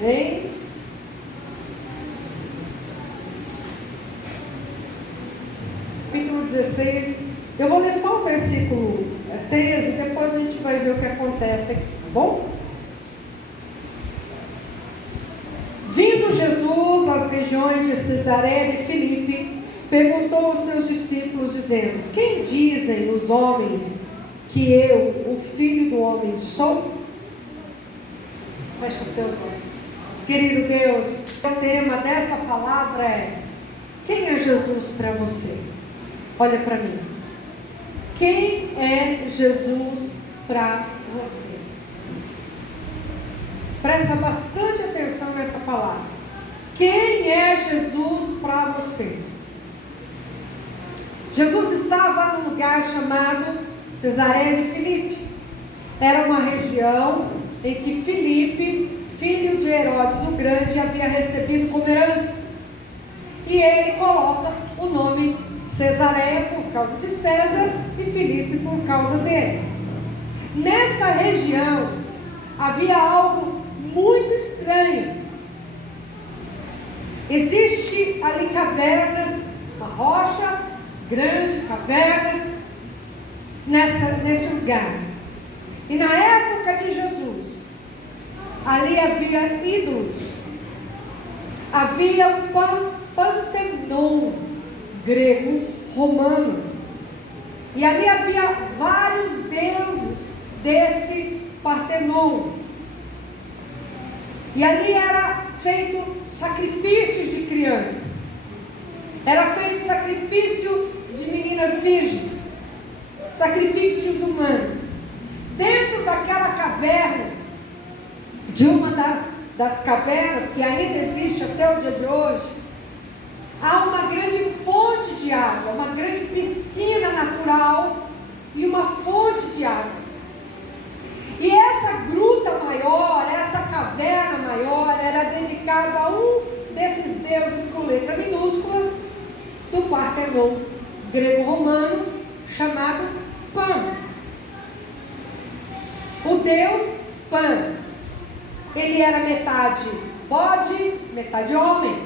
Amém? Capítulo 16. Eu vou ler só o versículo 13, depois a gente vai ver o que acontece aqui, tá bom? Vindo Jesus às regiões de Cesaré de Filipe, perguntou aos seus discípulos, dizendo: quem dizem os homens que eu, o Filho do Homem, sou? Fecha os teus olhos. Querido Deus, o tema dessa palavra é: quem é Jesus para você? Olha para mim. Quem é Jesus para você? Presta bastante atenção nessa palavra. Quem é Jesus para você? Jesus estava num lugar chamado Cesaré de Filipe. Era uma região em que Filipe, filho de Herodes o Grande, havia recebido como herança. E ele coloca o nome Cesaré por causa de César e Filipe por causa dele. Nessa região havia algo muito estranho. Existe ali cavernas, uma rocha grande, cavernas nesse lugar. E na época de Jesus, ali havia ídolos. Havia o Panteão grego romano. E ali havia vários deuses desse Partenon. E ali era feito sacrifícios de criança. Era feito sacrifício de meninas virgens. Sacrifícios humanos. Dentro daquela caverna, de uma das cavernas que ainda existe até o dia de hoje, há uma grande fonte de água, uma grande piscina natural e uma fonte de água. E essa gruta maior, essa caverna maior, era dedicada a um desses deuses com letra minúscula do Partenon grego-romano, chamado Pan. O deus Pan, ele era metade bode, metade homem.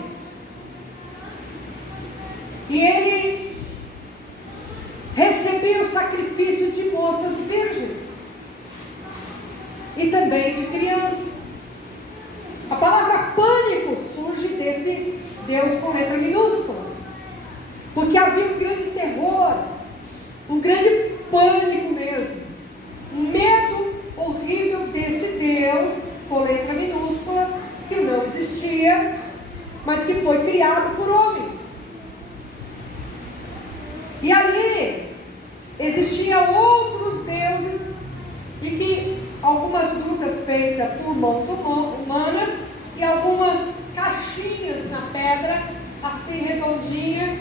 E ele recebia o sacrifício de moças virgens e também de criança. A palavra pânico surge desse Deus com letra minúscula, porque havia um grande terror, um grande pânico mesmo, um medo horrível desse Deus com letra minúscula, que não existia, mas que foi criado por homens. E ali existiam outros deuses, e que algumas grutas feitas por mãos humanas e algumas caixinhas na pedra, assim redondinha,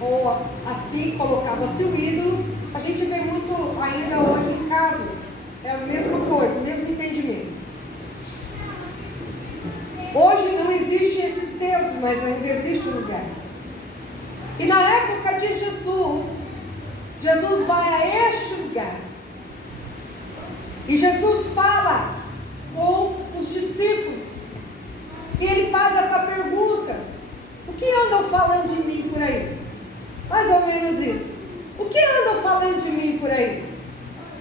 ou assim colocava-se o ídolo. A gente vê muito ainda hoje em casas, é a mesma coisa, o mesmo entendimento. Hoje não existem esses deuses, mas ainda existe um lugar. E na época de Jesus, Jesus vai a este lugar. E Jesus fala com os discípulos. E ele faz essa pergunta: o que andam falando de mim por aí? Mais ou menos isso. O que andam falando de mim por aí?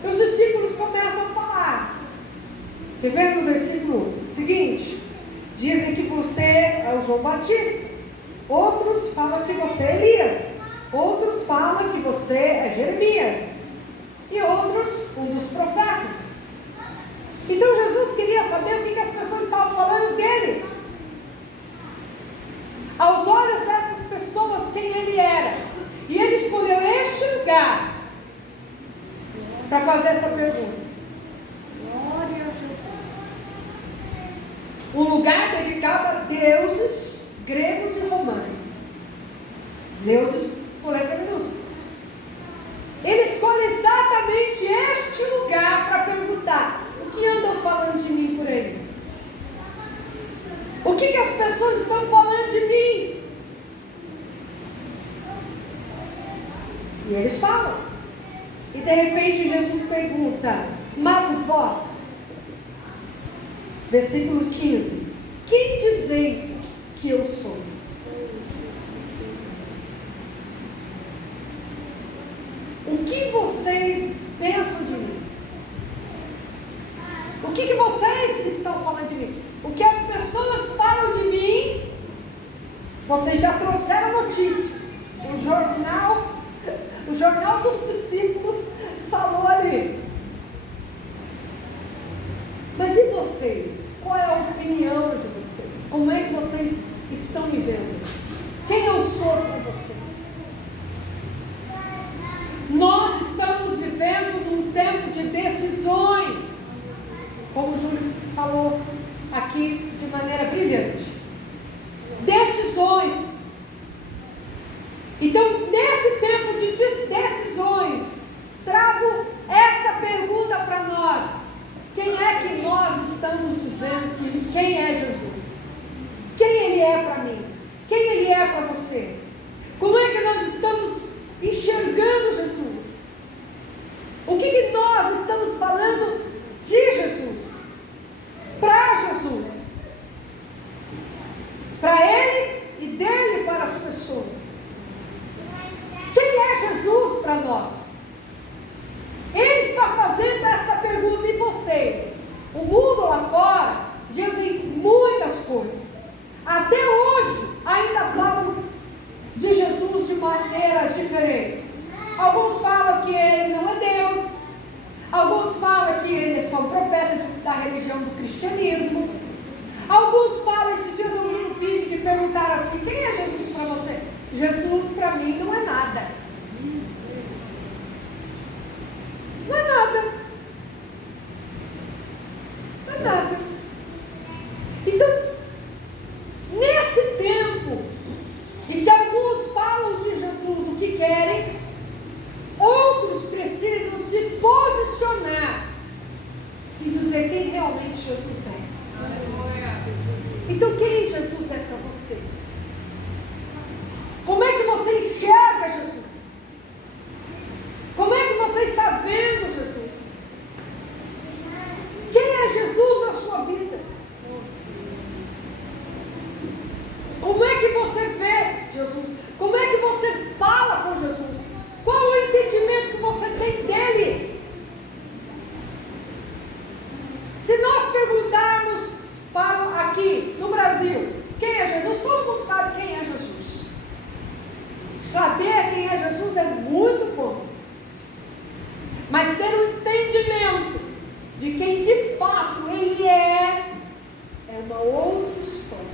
E os discípulos começam a falar. Quer ver no versículo seguinte? Dizem que você é o João Batista. Outros falam que você é Elias. Outros falam que você é Jeremias. E outros, um dos profetas. Então Jesus queria saber o que as pessoas estavam falando dele. Aos olhos dessas pessoas, quem ele era. E ele escolheu este lugar para fazer essa pergunta. Glória a Jesus. Um lugar dedicado a deuses gregos e romanos. Deuses com letra minúscula. Ele escolhe exatamente este lugar para perguntar: o que andam falando de mim por aí? O que as pessoas estão falando de mim? E eles falam. E de repente Jesus pergunta: mas vós, Versículo 15. Quem dizeis que eu sou? O que vocês pensam de mim? O que vocês estão falando de mim? O que as pessoas falam de mim? Vocês já trouxeram notícia. O jornal dos discípulos falou ali. Mas e vocês? Qual é a opinião de vocês? Como é que vocês estão me vendo? Quem eu sou para vocês? Nós estamos vivendo num tempo de decisões, como o Júlio falou aqui de maneira brilhante. Decisões. Então, nesse tempo de decisões, trago essa pergunta para nós. Quem é que nós estamos dizendo que quem é Jesus? Quem Ele é para mim? Quem Ele é para você? Como é que nós estamos enxergando Jesus? O que nós estamos falando de Jesus? Para Jesus? Para Ele e dele para as pessoas? Quem é Jesus para nós? Ele está fazendo esta pergunta. E vocês? O mundo lá fora dizem muitas coisas. Até hoje ainda falam de Jesus de maneiras diferentes. Alguns falam que Ele não é Deus. Alguns falam que Ele é só um profeta da religião do cristianismo. Alguns falam, esses dias eu vi um vídeo que perguntaram assim: quem é Jesus para você? Jesus para mim não é nada. Não é nada. Não é nada. Então, nesse tempo em que alguns falam de Jesus o que querem, outros precisam se posicionar e dizer quem realmente Jesus é. Então, quem Jesus é para você? Como é que você enxerga Jesus? Como é que você está vendo Jesus? Quem é Jesus na sua vida? Como é que você vê Jesus? Como é que você fala com Jesus? Qual o entendimento que você tem dele? Se nós perguntarmos para aqui no Brasil, quem é Jesus? Todo mundo sabe quem é Jesus. Saber quem é Jesus é muito bom. Mas ter um entendimento de quem de fato Ele é uma outra história.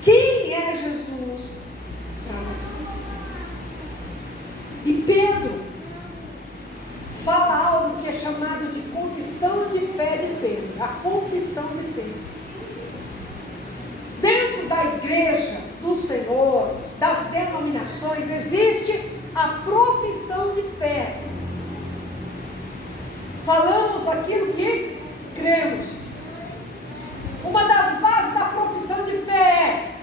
Quem é Jesus para você? E Pedro fala algo que é chamado de confissão de fé de Pedro. A confissão de Pedro. Dentro da igreja do Senhor, das denominações, existe a profissão de fé. Falamos aquilo que cremos. Uma das bases da profissão de fé é: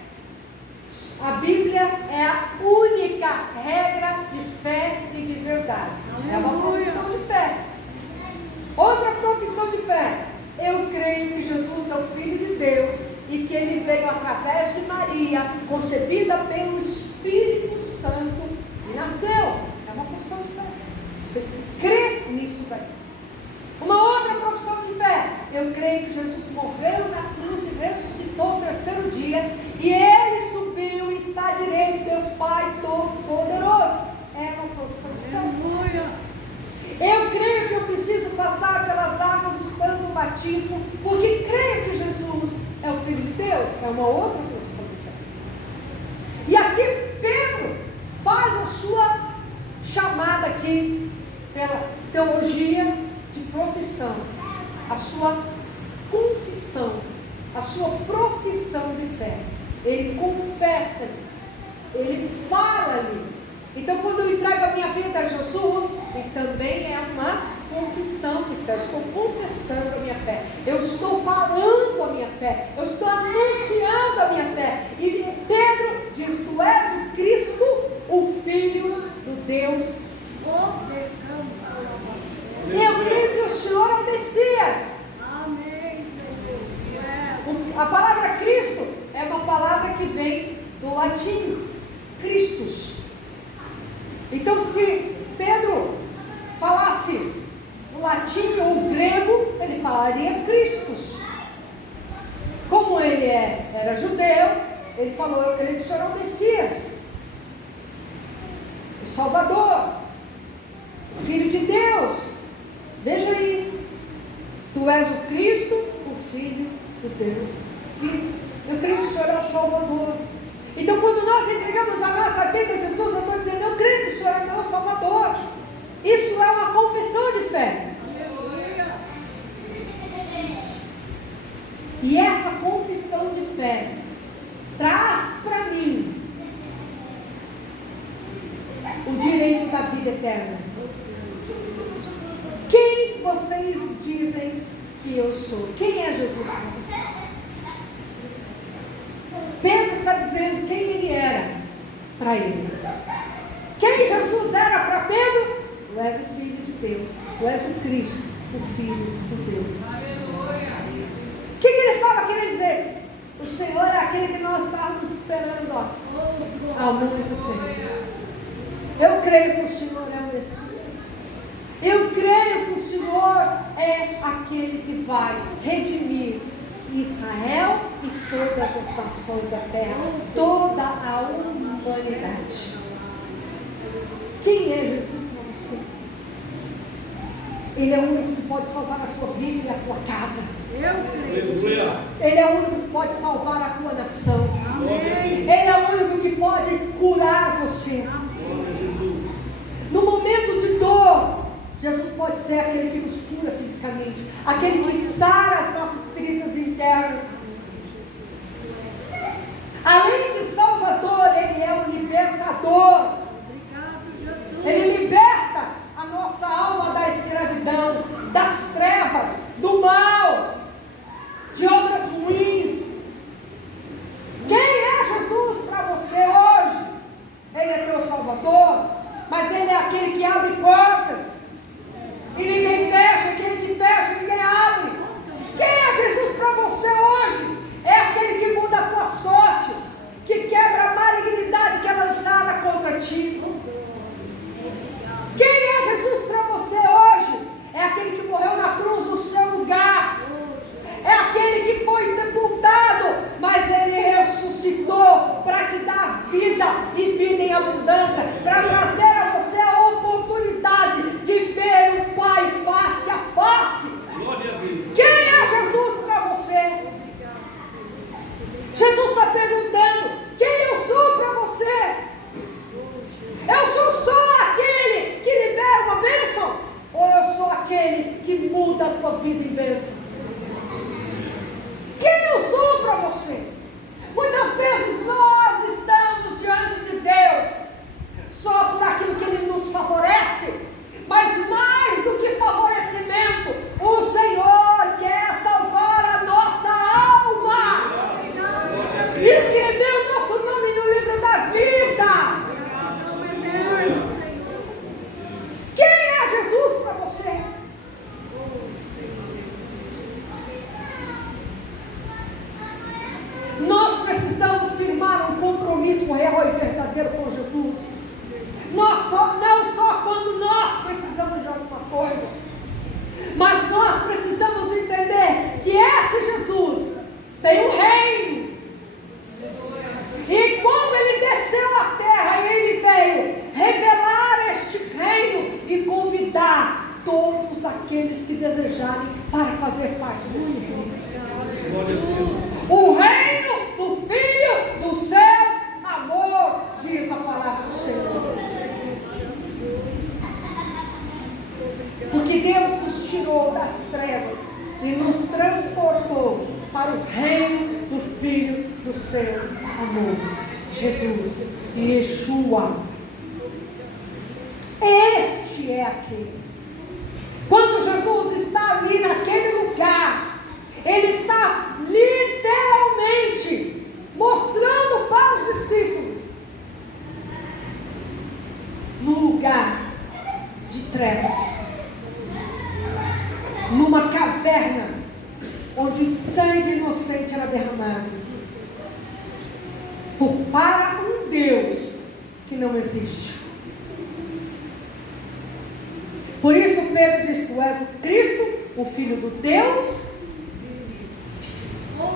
a Bíblia é a única regra de fé e de verdade. É uma profissão de fé. Outra profissão de fé: eu creio que Jesus é o Filho de Deus e que Ele veio através de Maria, concebida pelo Espírito Santo, e nasceu. É uma profissão de fé. Você crê nisso daí. Uma outra profissão de fé: eu creio que Jesus morreu na cruz e ressuscitou no terceiro dia, e Ele subiu e está à direita de Deus Pai Todo-Poderoso. É uma profissão de fé. Eu creio que eu preciso passar pelas águas do santo batismo, porque creio que Jesus é o Filho de Deus. É uma outra profissão de fé. E aqui Pedro faz a sua chamada aqui pela teologia de profissão, a sua confissão, a sua profissão de fé. Ele confessa, ele fala ali. Então, quando eu entrego a minha vida a Jesus, e também é uma confissão de fé. Eu estou confessando a minha fé, eu estou falando a minha fé, eu estou anunciando a minha fé. E Pedro diz: tu és o Cristo, o Filho do Deus. Eu creio que o Senhor é o Messias. A palavra Cristo é uma palavra que vem do latim, Christus. Então, se Pedro falasse o latim ou o grego, ele falaria Christus. Como ele era judeu, ele falou: eu creio que o Senhor é o Messias, o Salvador, o Filho de Deus. Veja aí, tu és o Cristo, o Filho de Deus. Eu creio que o Senhor é o Salvador. Então, quando nós entregamos a nossa vida a Jesus, eu estou dizendo: eu creio que o Senhor é meu Salvador. Isso é uma confissão de fé. E essa confissão de fé traz para mim o direito da vida eterna. Quem vocês dizem que eu sou? Quem é Jesus para você? Pedro está dizendo quem ele era para ele. Quem Jesus era para Pedro? Tu és o Filho de Deus, tu és o Cristo, o Filho de Deus. O que ele estava querendo dizer? O Senhor é aquele que nós estávamos esperando há muito tempo. Eu creio que o Senhor é o Messias. Eu creio que o Senhor é aquele que vai redimir Israel e todas as nações da terra, toda a humanidade. Quem é Jesus para você? Ele é o único que pode salvar a tua vida e a tua casa. Ele é o único que pode salvar a tua nação. Ele é o único que pode curar você. No momento de dor, Jesus pode ser aquele que nos cura fisicamente, aquele que sara as nossas feridas internas. Além de Salvador, Ele é o libertador. Ele liberta a nossa alma da escravidão, das trevas, do mal, de obras ruins. Quem é Jesus para você hoje? Ele é teu Salvador, mas Ele é aquele que abre portas e ninguém fecha, aquele que fecha, ninguém abre. Quem é Jesus para você hoje? É aquele que muda a tua sorte, que quebra a malignidade que é lançada contra ti. Quem é Jesus para você hoje? É aquele que morreu na cruz no seu lugar. É aquele que foi sepultado, mas Ele ressuscitou para te dar vida e vida em abundância, para trazer a você a oportunidade de ver o Pai face a face. Quem é Jesus para você? Jesus está perguntando: quem eu sou para você? Eu sou só aquele que libera uma bênção? Ou eu sou aquele que muda a tua vida em bênção? Quem eu sou para você? Muitas vezes nós estamos diante de Deus só por aquilo que Ele nos favorece, mas mais do que favorecimento, o Senhor quer salvar a nossa alma. Escreveu o nosso nome no livro da vida. Quem é Jesus para você? Nós precisamos firmar um compromisso real e verdadeiro com Jesus. Não só quando nós precisamos de alguma coisa, mas nós precisamos entender que esse Jesus tem um reino. E quando Ele desceu à terra, Ele veio revelar este reino e convidar todos aqueles que desejarem para fazer parte desse reino. O reino do Filho do seu amor, diz a palavra do Senhor. Porque Deus nos tirou das trevas e nos transportou para o reino do Filho do seu amor, Jesus, Yeshua. Este é aquele. Quando Jesus está ali naquele lugar, Ele está literalmente mostrando para os discípulos no lugar de trevas, onde sangue inocente era derramado para um Deus que não existe. Por isso Pedro diz: tu és o Cristo, o Filho do Deus,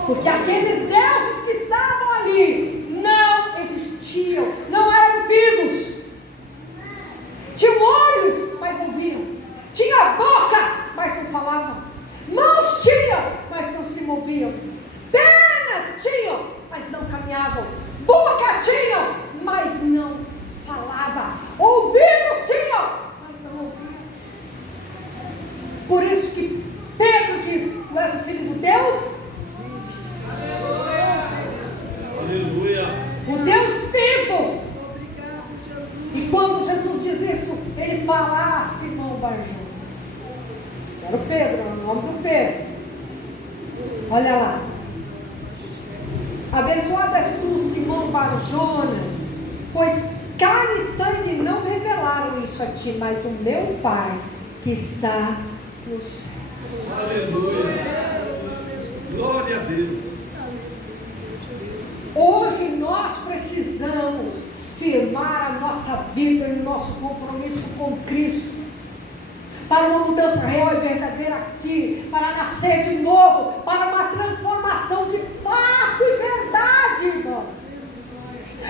porque aqueles deuses que estavam ali não existiam, não eram vivos. Tinham olhos, mas não viam. Tinha boca, mas não falavam. Mãos tinham, mas não se moviam. Pernas tinham, mas não caminhavam. Boca tinham, mas não falavam. Ouvidos tinham, mas não ouviam. Por isso que Pedro diz: tu és o Filho do Deus? Aleluia. O Deus vivo. E quando Jesus diz isso, ele fala: ah, Simão Barjonas. Era o Pedro, o nome do Pedro. Olha lá. Abençoado és tu, Simão Barjonas, pois carne e sangue não revelaram isso a ti, mas o meu Pai que está nos céus. Aleluia. Glória a Deus. Hoje nós precisamos firmar a nossa vida e o nosso compromisso com Cristo, para uma mudança real e verdadeira aqui, para nascer de novo, para uma transformação de fato e verdade, irmãos.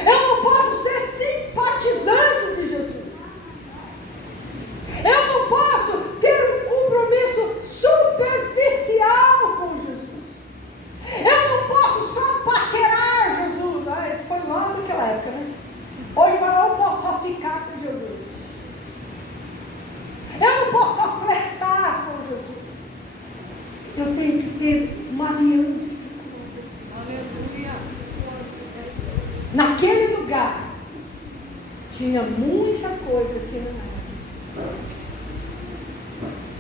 Eu não posso ser simpatizante de Jesus. Eu não posso ter um compromisso superficial com Jesus. Eu não posso só paquerar Jesus. Ah, isso foi lá naquela época, né? Hoje eu não posso só ficar com Jesus. Eu não posso só flertar com Jesus. Eu tenho que ter uma aliança. Aleluia. Naquele lugar tinha muita coisa que não era Deus.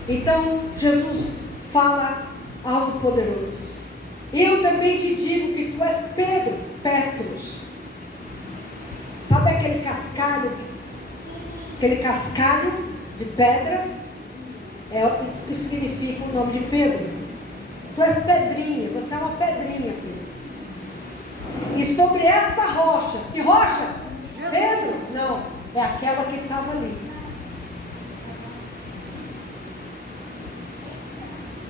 Então Jesus fala algo poderoso. Eu também te digo que tu és Pedro, Petros. Sabe aquele cascalho? Aquele cascalho de pedra é o que significa o nome de Pedro. Tu és pedrinha, você é uma pedrinha, Pedro. E sobre esta rocha, que rocha? Pedro? Não, é aquela que estava ali.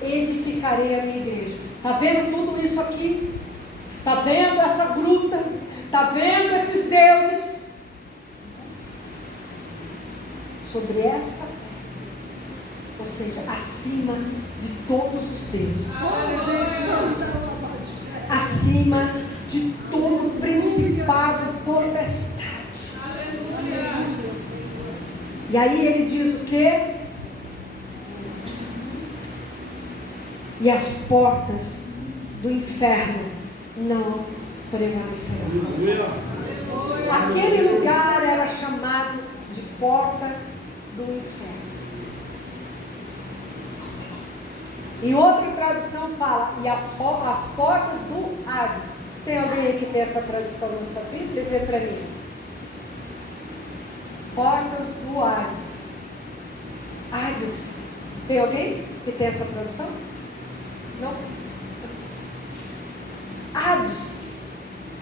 Edificarei a minha igreja. Está vendo tudo isso aqui? Está vendo essa gruta? Está vendo esses deuses? Sobre esta, ou seja, acima de todos os deuses, acima de todo principado, potestade. E aí ele diz o quê? E as portas do inferno não prevalecerão. Aquele lugar era chamado de porta do inferno. Em outra tradução fala, e as portas do Hades. Tem alguém aí que tem essa tradução na sua Bíblia? Vê para mim. Portas do Hades. Hades. Tem alguém que tem essa tradução? Não? Hades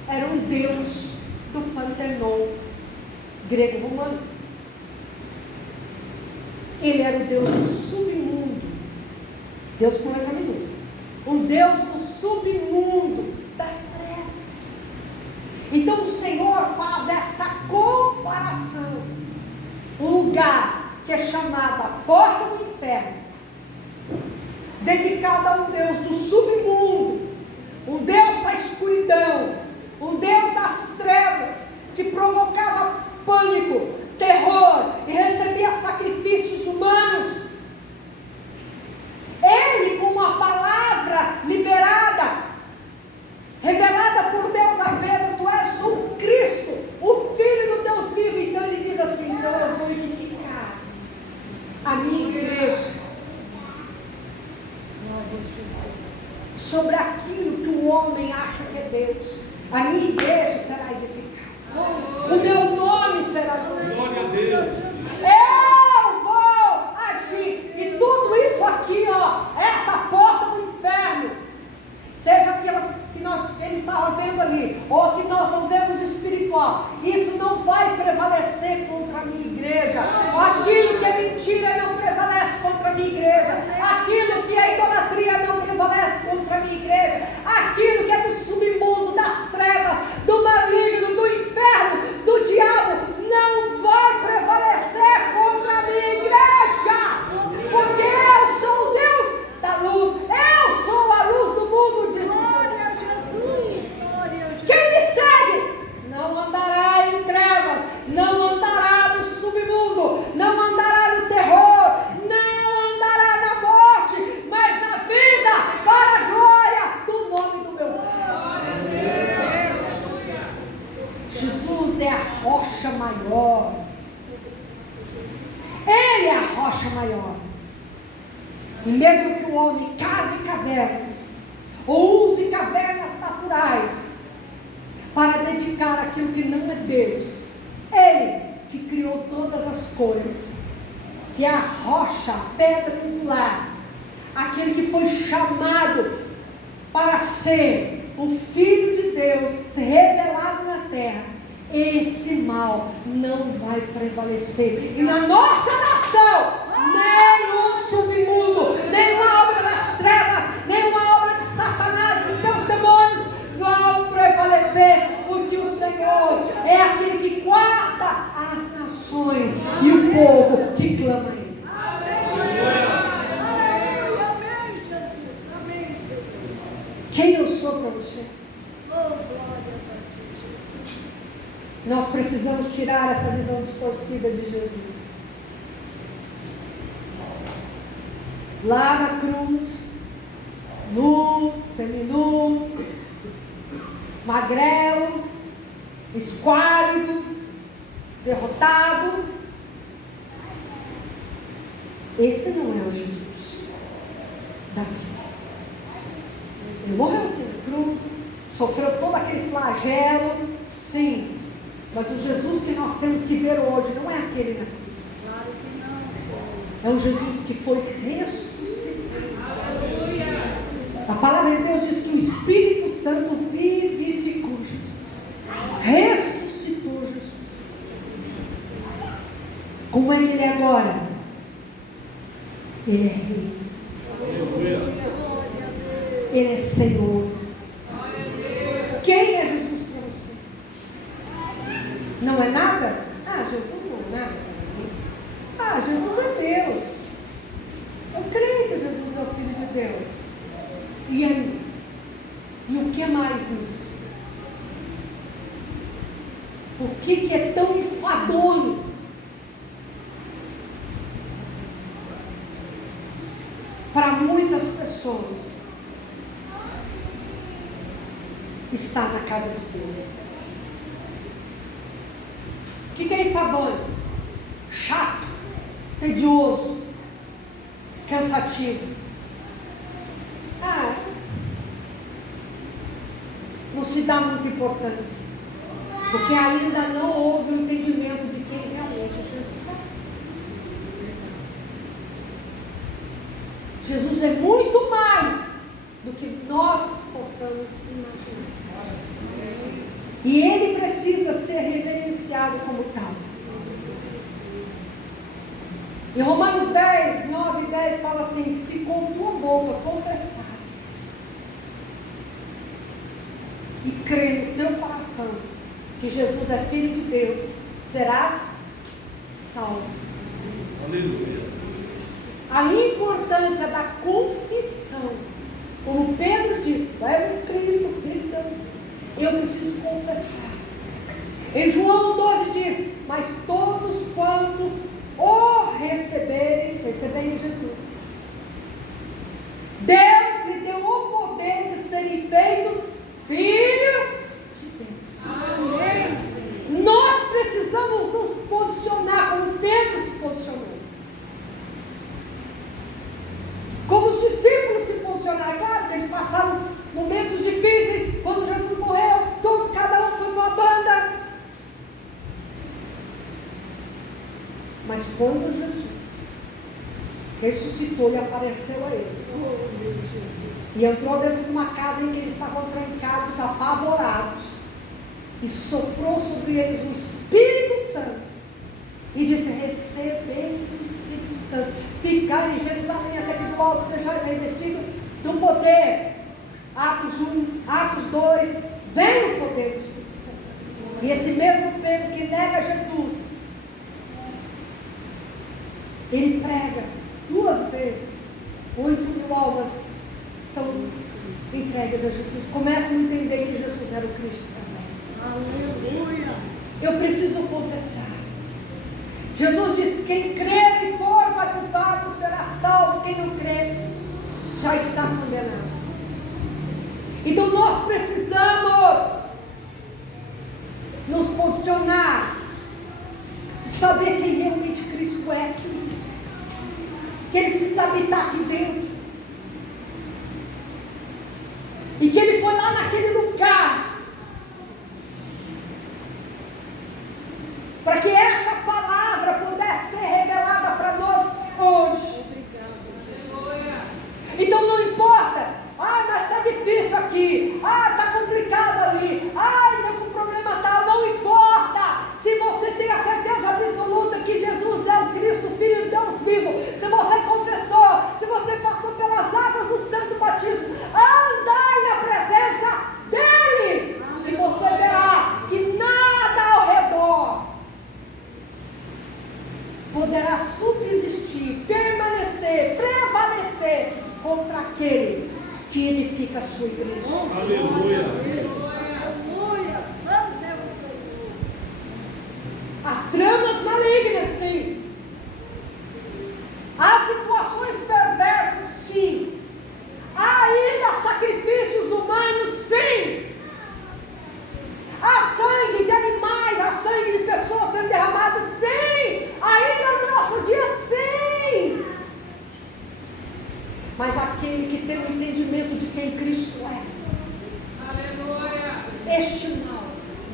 era um deus do Pantenon grego-romano. Ele era o deus do submundo. Deus com letra minúscula. Um deus do submundo, das trevas. Então o Senhor faz essa comparação. Um lugar que é chamado a porta do inferno, dedicado a um Deus do submundo, um Deus da escuridão, um Deus das trevas, que provocava pânico, terror e recebia sacrifícios humanos. Ele, com uma palavra liberada, revelada por Deus a Pedro: tu és o Cristo, o Filho do Deus vivo. Então ele diz assim: então eu vou edificar a minha igreja sobre aquilo que o homem acha que é Deus. A minha igreja será edificada, o meu nome será glorificado. Glória a Deus. Eu vou agir. E tudo isso aqui, ó, essa porta do inferno que ele estava vendo ali, ou que nós não vemos espiritual, isso não vai prevalecer contra a minha igreja. Aquilo que é mentira não prevalece contra a minha igreja. Aquilo que é idolatria não prevalece contra a minha igreja. Aquilo que é do submundo, das trevas, do maligno, do inferno, do diabo, não vai prevalecer contra a minha igreja. Porque eu sou o Deus da luz. Eu sou a luz do mundo, diz Glória a Jesus, glória a Jesus. quem me segue não andará em trevas, não andará no submundo, não andará no terror, não andará na morte, mas na vida, para a glória do nome do meu Pai. Jesus é a rocha maior. Ele é a rocha maior. E mesmo que o homem cave cavernas, ou use cavernas naturais, para dedicar aquilo que não é Deus, Ele que criou todas as coisas, que é a rocha, a pedra angular, aquele que foi chamado para ser o Filho de Deus revelado na terra, esse mal não vai prevalecer. E na nossa nação, nenhum submundo, nenhuma obra das trevas, nenhuma obra de Satanás e seus demônios vão prevalecer, porque o Senhor é aquele que guarda as nações e o povo que clama a Ele. Aleluia, amém, Jesus, amém, Senhor. Quem eu sou para você? Oh, glórias a ti, Jesus. Nós precisamos tirar essa visão distorcida de Jesus. Lá na cruz, nu, seminu, magrelo, esquálido, derrotado. Esse não é o Jesus da Bíblia. Ele morreu assim na cruz, sofreu todo aquele flagelo, sim, mas o Jesus que nós temos que ver hoje não é aquele na cruz. Claro que não, Senhor. É o Jesus que foi ressuscitado. A palavra de Deus diz que o Espírito Santo vivificou Jesus, ressuscitou Jesus. Como é que ele é agora? Ele é rei, ele é Senhor. Quem é Jesus para você? Não é nada? Ah, Jesus não é nada para mim. Ah, Jesus é Deus. Eu creio que Jesus é o Filho de Deus. E o que é mais nisso? O que é tão enfadonho? Para muitas pessoas, está na casa de Deus. O que é enfadonho? Chato, tedioso, cansativo. Não se dá muita importância, porque ainda não houve o entendimento de quem realmente é Jesus. Jesus é muito mais do que nós possamos imaginar. E Ele precisa ser reverenciado como tal. Em Romanos 10, 9 e 10 fala assim, que se com tua boca confessares e crer no teu coração que Jesus é Filho de Deus, serás salvo. Aleluia. A importância da confissão, como Pedro disse, tu és o Cristo, Filho de Deus, eu preciso confessar. Em João 12 diz, mas todos quanto o receberem Jesus, Deus lhe deu o poder de serem feitos filhos de Deus. Amém. Nós precisamos nos posicionar como Pedro se posicionou, como os discípulos se posicionaram. Claro que eles passaram momentos difíceis, quando Jesus morreu, cada um foi uma banda. Mas quando Jesus ressuscitou e apareceu a eles. Oh, meu Jesus. E entrou dentro de uma casa em que eles estavam trancados, apavorados. E soprou sobre eles o Espírito Santo. E disse: recebeis o Espírito Santo. Ficar em Jerusalém até que do alto sejais revestido do poder. Atos 1, Atos 2. Vem o poder do Espírito Santo. E esse mesmo Pedro que nega Jesus, ele prega 2 vezes. 8.000 almas são entregues a Jesus. Começam a entender que Jesus era o Cristo também. Aleluia. Eu preciso confessar. Jesus disse: quem crer e for batizado será salvo. Quem não crer já está condenado. Então nós precisamos nos posicionar, saber quem realmente Cristo é aqui, que Ele precisa habitar aqui dentro, e que Ele foi lá naquele lugar para que essa palavra pudesse ser revelada para nós hoje. Então não importa, mas está difícil aqui, está complicado ali, tem um problema tal, não importa. Se você tem a certeza absoluta que Jesus é o Cristo, Filho de Deus vivo, se você confessou, se você passou pelas águas do santo batismo, andai na presença dEle, e você verá que nada ao redor poderá subsistir, permanecer, prevalecer contra aquele que edifica a sua igreja. Aleluia. Aleluia. Santo é o Senhor. Há tramas malignas, sim. Há situações perversas, sim. Há ainda sacrifícios humanos, sim. Há sangue de animais, há sangue de pessoas sendo derramado, sim. Ainda no nosso dia, sim. Mas aquele que tem o entendimento de quem Cristo é, este mal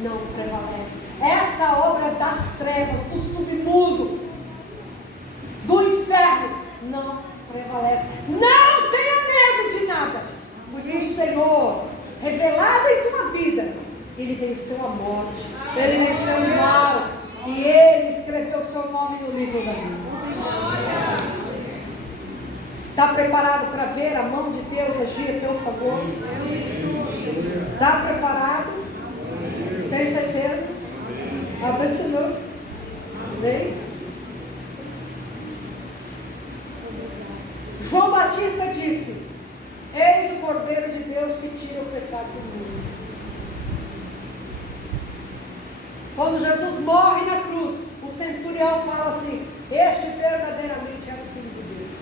não prevalece. Essa obra das trevas, do submundo, do inferno, não prevalece. Não tenha medo de nada, porque o Senhor, revelado em tua vida, Ele venceu a morte, Ele venceu o mal, e Ele escreveu o seu nome no livro da vida. Está preparado para ver a mão de Deus agir a teu favor? Está preparado? Tem certeza? Absoluto. Amém? João Batista disse: eis o Cordeiro de Deus que tira o pecado do mundo. Quando Jesus morre na cruz, o centurião fala assim: este verdadeiramente era o Filho de Deus.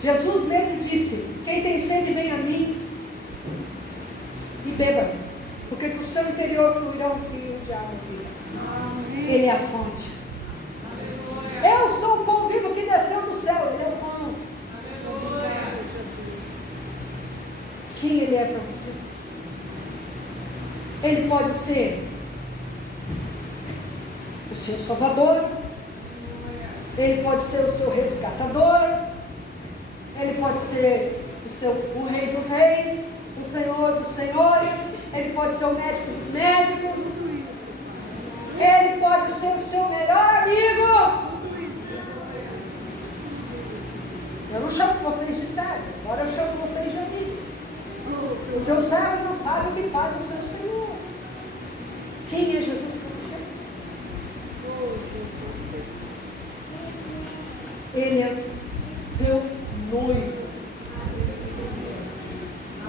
Jesus mesmo disse: quem tem sede vem a mim e beba, porque do seu interior fluirão rios de água viva. Ele é a fonte. Eu sou o pão vivo que desceu do céu. Ele é o pão. Quem Ele é para você? Ele pode ser o seu salvador, Ele pode ser o seu resgatador, Ele pode ser o Rei dos Reis, o Senhor dos Senhores, Ele pode ser o médico dos médicos, Ele pode ser o seu melhor amigo. Eu não chamo vocês de servo, agora eu chamo vocês de amigo. O teu servo não sabe o que faz o seu Senhor. Quem é Jesus para você? Ele é teu noivo.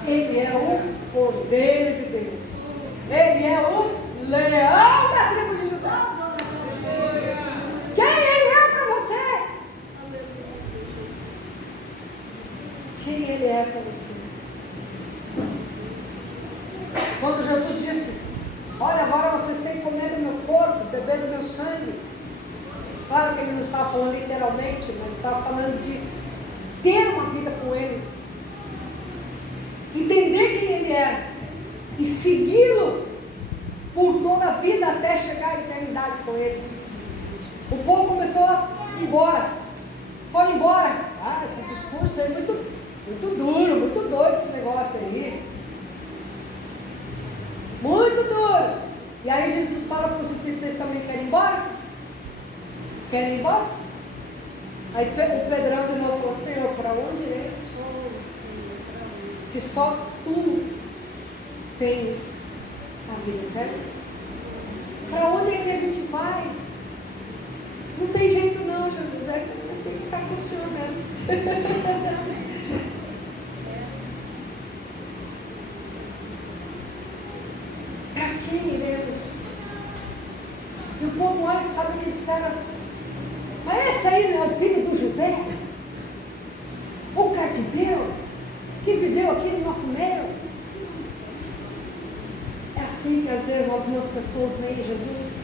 Ele é o Cordeiro de Deus. Ele é o leão da tribo de Judá. Quem Ele é para você? Quem Ele é para você? Quando Jesus disse: olha, agora vocês têm que comer do meu corpo, beber do meu sangue. Claro que Ele não estava falando literalmente, mas estava falando de ter uma vida com Ele, entender quem Ele é e segui-lo por toda a vida até chegar à eternidade com Ele. O povo começou a ir embora. Foram embora. Ah, esse discurso aí é muito duro, muito doido esse negócio aí. Muito duro. E aí Jesus fala para os discípulos: vocês também querem ir embora? Querem ir embora? Aí o Pedrão de novo falou: Senhor, para onde iremos? Se só tu tens a vida eterna, para onde é que a gente vai? Não tem jeito não, Jesus, é que eu tenho que ficar com o Senhor mesmo. Para quem iremos? E o povo antes, sabe o que disseram? Mas esse aí não é o filho do José? O carpinteiro? Que viveu aqui no nosso meio? É assim que às vezes algumas pessoas veem Jesus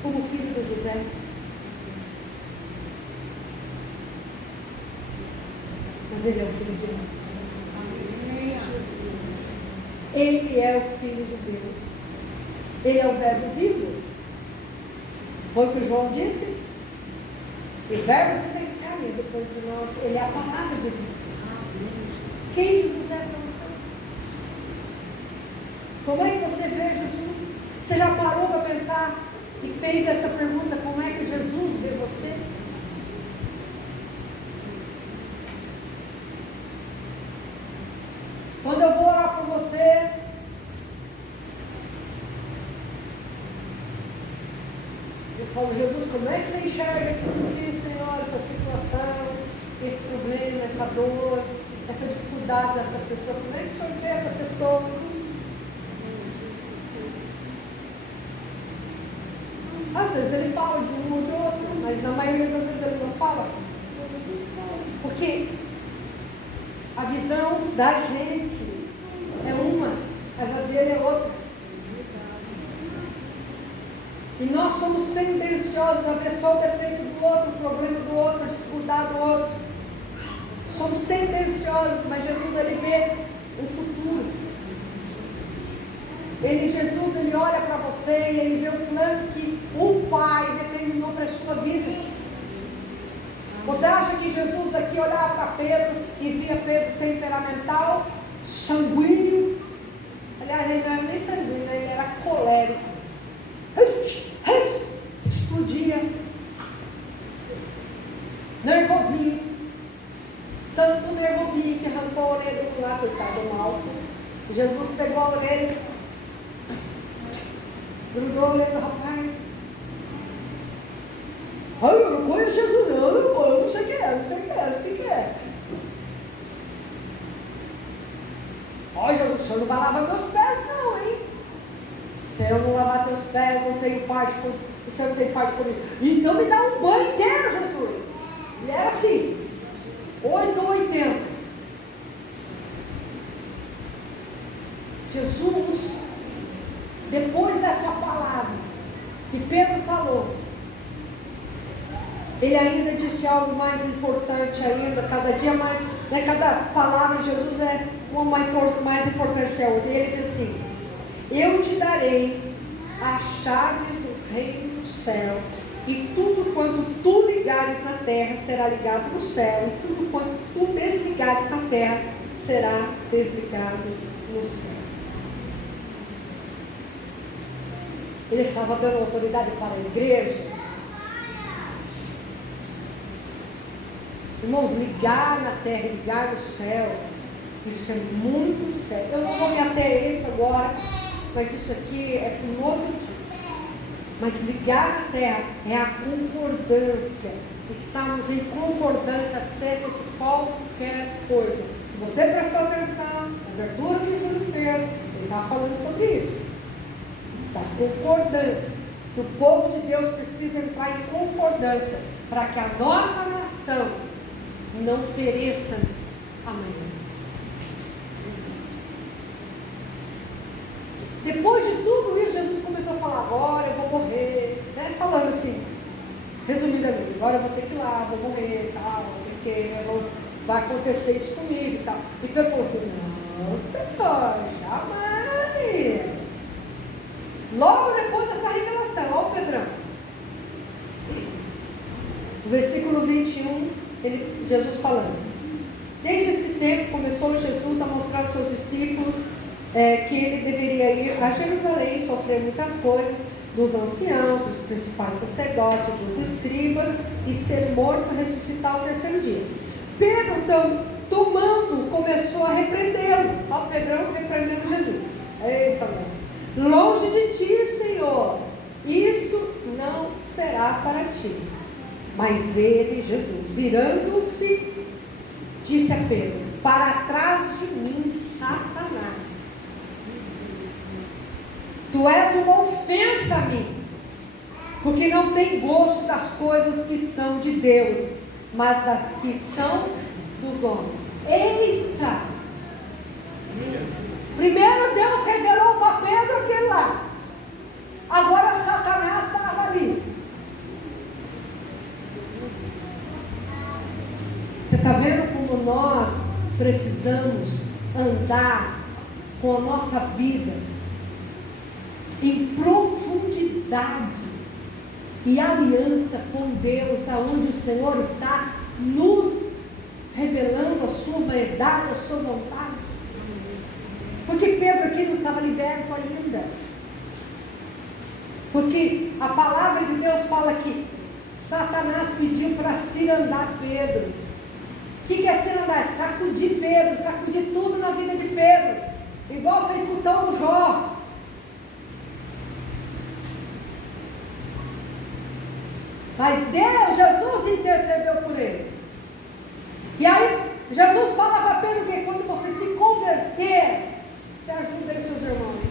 como filho do José. Mas ele é o filho de Deus. Ele é o filho de Deus. Ele é o verbo vivo. Foi o que o João disse. O verbo se fez carne, habitou entre nós. Ele é a palavra de Deus. Quem Jesus é para você? Como é que você vê Jesus? Você já parou para pensar e fez essa pergunta: como é que Jesus vê você? Quando eu vou orar por você, eu falo: Jesus, como é que você enxerga aqui, Senhor, essa situação, esse problema, essa dor, essa dificuldade dessa pessoa? Como é que o Senhor vê essa pessoa? Às vezes ele fala de um ou de outro, mas na maioria das vezes ele não fala. Porque a visão da gente é uma, mas a dele é outra. E nós somos tendenciosos a ver só o defeito do outro, o problema do outro, a dificuldade do outro. Somos tendenciosos, mas Jesus, ele vê um futuro. Jesus, ele olha para você e ele vê o plano que o Pai determinou para a sua vida. Você acha que Jesus aqui olhava para Pedro e via Pedro temperamental, sanguíneo? Aliás, ele não era nem sanguíneo, ele era colérico. Explodia. Nervosinho. Tanto nervosinho que arrancou a orelha do lado, coitado do Malco. Jesus pegou a orelha, grudou a orelha do rapaz. Ai, eu não conheço Jesus, não, eu não sei quem é, não sei quem é, não sei quem é. Ó, Jesus, o senhor não vai lavar meus pés, não, hein? Se eu não lavar teus pés, eu tenho parte com. O senhor não tem parte comigo. Então me dá um banho inteiro, Jesus. E era assim, 8 ou 80. Jesus, depois dessa palavra que Pedro falou, ele ainda disse algo mais importante ainda, cada dia mais, né, cada palavra de Jesus é uma mais importante que a outra. E ele diz assim: eu te darei as chaves do reino do céu, e tudo quanto tu ligares na terra será ligado no céu, e tudo quanto tu desligares na terra será desligado no céu. Ele estava dando autoridade para a igreja. Irmãos, ligar na terra e ligar no céu, isso é muito sério. Eu não vou me ater a isso agora, mas isso aqui é para um outro dia. Mas ligar na terra é a concordância. Estamos em concordância acerca de qualquer coisa. Se você prestou atenção na abertura que o Júlio fez, ele estava falando sobre isso. Da concordância. O povo de Deus precisa entrar em concordância para que a nossa nação não pereça amanhã. Depois de tudo isso, Jesus começou a falar: agora eu vou morrer, né? Falando assim, resumidamente, agora eu vou ter que ir lá, vou morrer, tal, não sei o que, vai acontecer isso comigo e tal. E Pedro falou assim: não, Senhor, jamais. Logo depois dessa revelação, olha o Pedrão. No versículo 21, Jesus falando: desde esse tempo começou Jesus a mostrar aos seus discípulos que ele deveria ir a Jerusalém, sofrer muitas coisas dos anciãos, dos principais sacerdotes, dos escribas, e ser morto e ressuscitar ao terceiro dia. Pedro, então, tomando, começou a repreendê-lo. Ó, Pedrão repreendendo Jesus. Eita, mano. Longe de ti, Senhor, isso não será para ti. Mas ele, Jesus, virando-se, disse a Pedro: para trás de mim, Satanás. Tu és uma ofensa a mim, porque não tem gosto das coisas que são de Deus, mas das que são dos homens. Eita! Primeiro Deus revelou para Pedro aquilo lá. Agora Satanás estava ali. Você está vendo como nós precisamos andar com a nossa vida em profundidade e aliança com Deus, aonde o Senhor está nos revelando a sua verdade, a sua vontade. Porque Pedro aqui não estava liberto ainda. Porque a palavra de Deus fala que Satanás pediu para cirandar Pedro. O que é cirandar? É sacudir Pedro, sacudir tudo na vida de Pedro, igual fez com o tal do Jó. Mas Deus, Jesus intercedeu por ele. E aí Jesus fala para Pedro que quando você se converter, você ajuda aí os seus irmãos.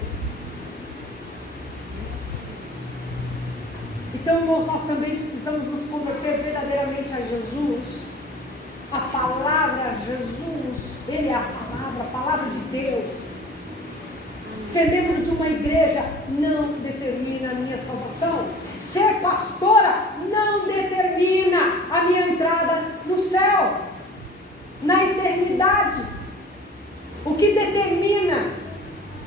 Então, irmãos, nós também precisamos nos converter verdadeiramente a Jesus. A palavra Jesus, Ele é a palavra de Deus. Ser membro de uma igreja não determina a minha salvação. Ser pastora não determina a minha entrada no céu, na eternidade. O que determina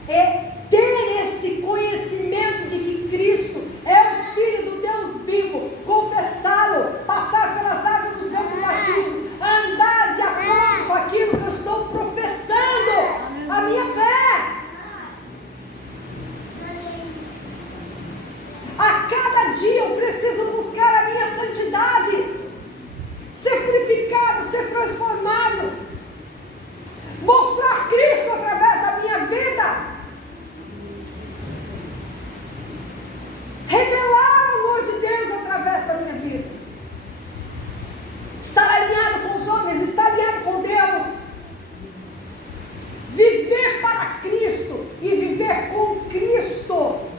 é ter esse conhecimento de que Cristo é o Filho do Deus vivo, confessá-lo, passar pelas águas do santo batismo, andar de acordo com aquilo que eu estou professando, a minha fé. A cada dia eu preciso buscar a minha santidade, ser purificado, ser transformado, mostrar Cristo através da minha vida, revelar o amor de Deus através da minha vida, estar alinhado com os homens, estar alinhado com Deus, viver para Cristo e viver com Cristo.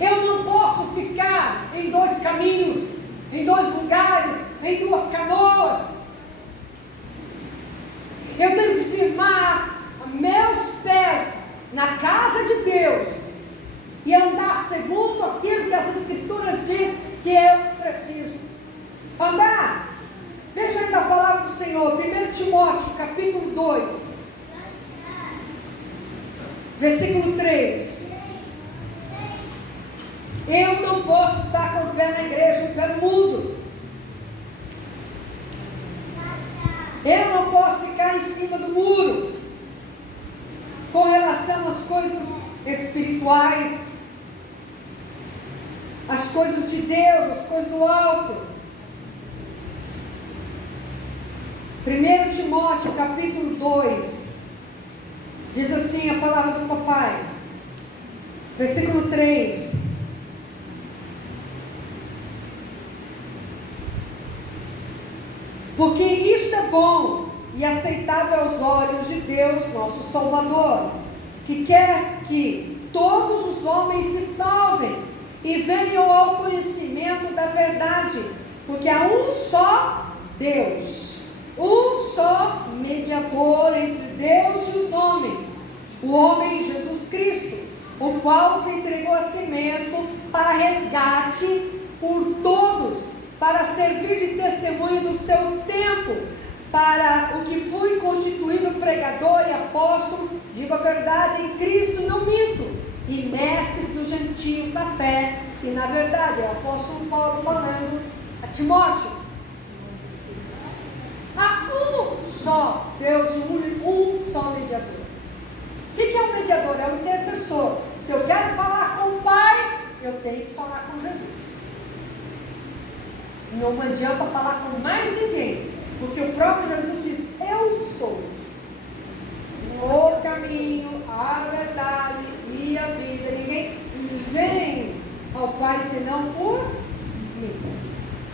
Eu não posso ficar em dois caminhos, em dois lugares, em duas canoas. Eu tenho que firmar meus pés na casa de Deus e andar segundo aquilo que as Escrituras dizem que eu preciso andar. Veja aí na palavra do Senhor, 1 Timóteo capítulo 2, versículo 3. Eu não posso estar com o pé na igreja, o pé no mundo. Eu não posso ficar em cima do muro com relação às coisas espirituais, as coisas de Deus, as coisas do alto. 1 Timóteo capítulo 2 diz assim a palavra do papai, versículo 3: porque isto é bom e aceitável aos olhos de Deus, nosso Salvador, que quer que todos os homens se salvem e venham ao conhecimento da verdade, porque há um só Deus, um só mediador entre Deus e os homens, o homem Jesus Cristo, o qual se entregou a si mesmo para resgate por todos, para servir de testemunho do seu tempo, para o que fui constituído pregador e apóstolo digo a verdade em Cristo e não minto, e mestre dos gentios da fé e na verdade. É o apóstolo Paulo falando a Timóteo. Há um só Deus e um só mediador. O que é o mediador? É o intercessor. Se eu quero falar com o Pai, eu tenho que falar com Jesus. Não adianta falar com mais ninguém, porque o próprio Jesus disse: eu sou o caminho, a verdade e a vida. Ninguém vem ao Pai senão por mim.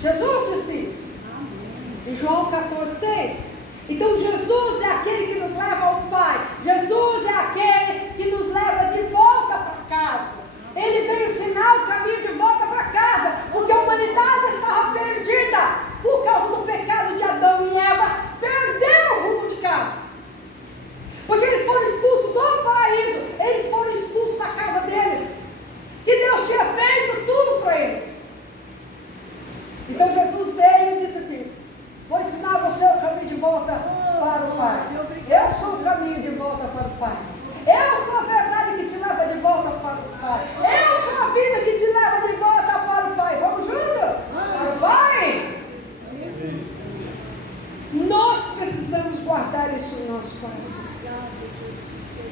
Jesus disse isso em João 14,6. Então Jesus é aquele que nos leva ao Pai. Jesus é aquele que nos leva de volta para casa. Ele veio ensinar o caminho de volta para casa, porque a humanidade estava perdida por causa do pecado de Adão e Eva. Perderam o rumo de casa, porque eles foram expulsos do paraíso, eles foram expulsos da casa deles, que Deus tinha feito tudo para eles. Então Jesus veio e disse assim: vou ensinar você o caminho de volta para o Pai. Eu sou o caminho de volta para o Pai. Eu sou a verdade que te leva de volta para o Pai. Eu sou a vida que te leva de volta para o Pai. Vamos junto? Para o Pai. Nós precisamos guardar isso no nosso coração.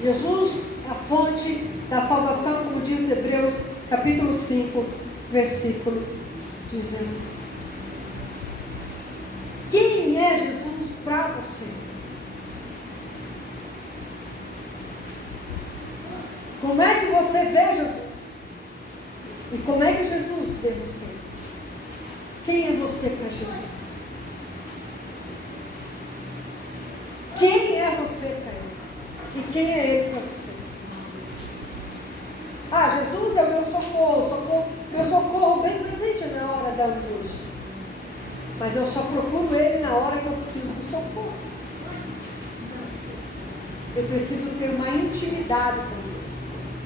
Jesus é a fonte da salvação, como diz Hebreus capítulo 5, versículo 19. Quem é Jesus para você? Como é que você vê Jesus? E como é que Jesus vê você? Quem é você para Jesus? Quem é você para Ele? E quem é Ele para você? Ah, Jesus é o meu socorro, meu socorro bem presente na hora da angústia. Mas eu só procuro Ele na hora que eu preciso do socorro. Eu preciso ter uma intimidade com Deus,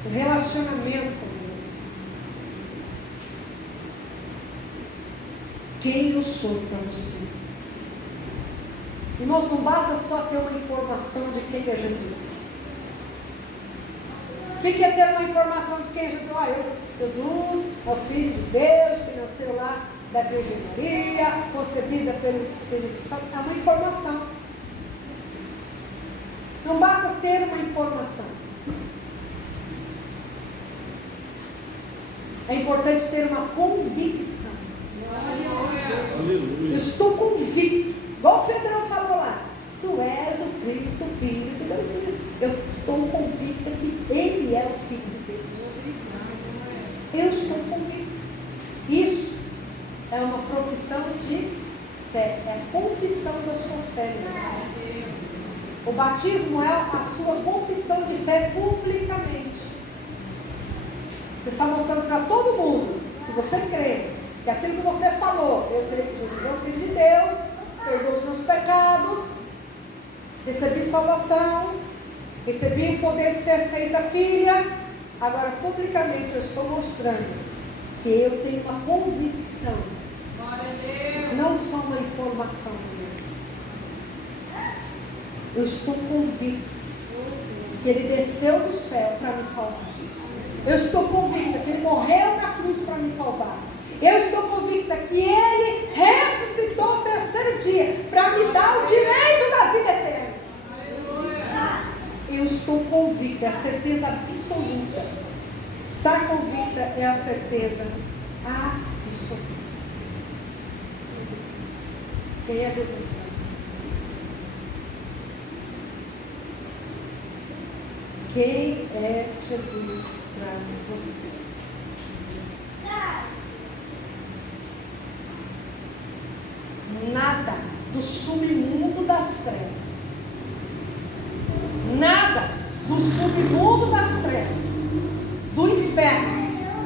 um relacionamento com Deus. Quem eu sou para você? Irmãos, não basta só ter uma informação de quem é Jesus. O que é ter uma informação de quem é Jesus? Jesus é o Filho de Deus que nasceu lá da Virgem Maria, concebida pelo Espírito Santo. É uma informação. Não basta ter uma informação. É importante ter uma convicção. Eu estou convicto. Igual o Pedrão falou lá: tu és o Cristo, o Filho de Deus. Eu estou convicta que Ele é o Filho de Deus. Eu estou convicto. Isso é uma profissão de fé. É a confissão da sua fé. O batismo é a sua confissão de fé publicamente. Você está mostrando para todo mundo que você crê, que aquilo que você falou: eu creio que Jesus é o Filho de Deus, perdoa os meus pecados, recebi salvação, recebi o poder de ser feita filha. Agora, publicamente, eu estou mostrando que eu tenho uma convicção, não só uma informação. Eu estou convicto que Ele desceu do céu para me salvar. Eu estou convicta que Ele morreu na cruz para me salvar. Eu estou convicta que Ele ressuscitou no terceiro dia para me dar o direito da vida eterna. Eu estou convicta, é a certeza absoluta. Estar convicta é a certeza absoluta. Quem é Jesus Cristo? Quem é Jesus para você? Nada do submundo das trevas, nada do submundo das trevas, do inferno,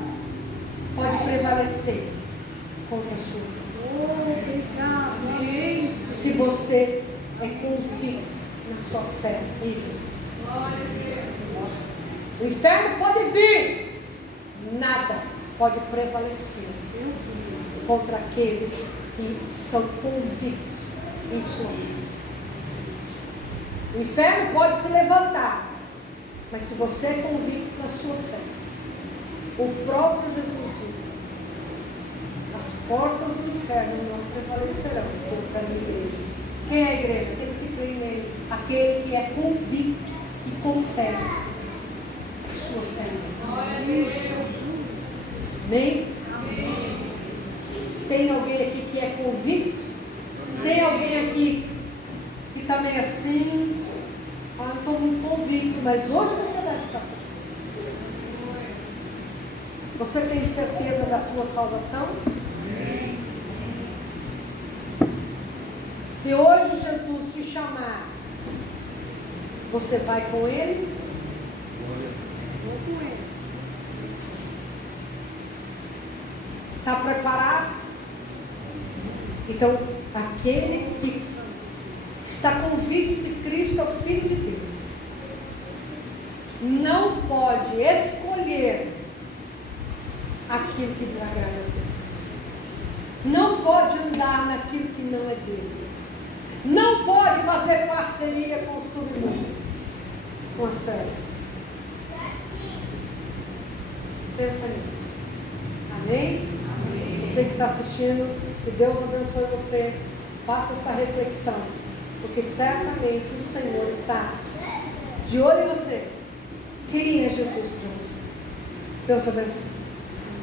pode prevalecer contra a sua vida. Se você é convicto na sua fé em Jesus. O inferno pode vir, nada pode prevalecer contra aqueles que são convictos em sua fé. O inferno pode se levantar, Mas se você é convicto na sua fé, o próprio Jesus disse: as portas do inferno não prevalecerão contra a minha igreja. Quem é a igreja? Aqueles que creem nele. Aquele que é convicto e confessa a sua fé nele. Amém? Tem alguém aqui que é convicto? Tem alguém aqui que está meio assim? Ah, não estou muito convicto, mas hoje você vai ficar. Você tem certeza da tua salvação? Se hoje Jesus te chamar, você vai com Ele? Vou com ele. Está preparado? Então, aquele que está convicto que Cristo é o Filho de Deus, não pode escolher aquilo que desagrada a Deus. Não pode andar naquilo que não é dele. Não pode fazer parceria com o submundo, com as trevas. Pensa nisso. Amém? Amém? Você que está assistindo, que Deus abençoe você. Faça essa reflexão, porque certamente o Senhor está de olho em você. Quem é Jesus para você? Deus abençoe.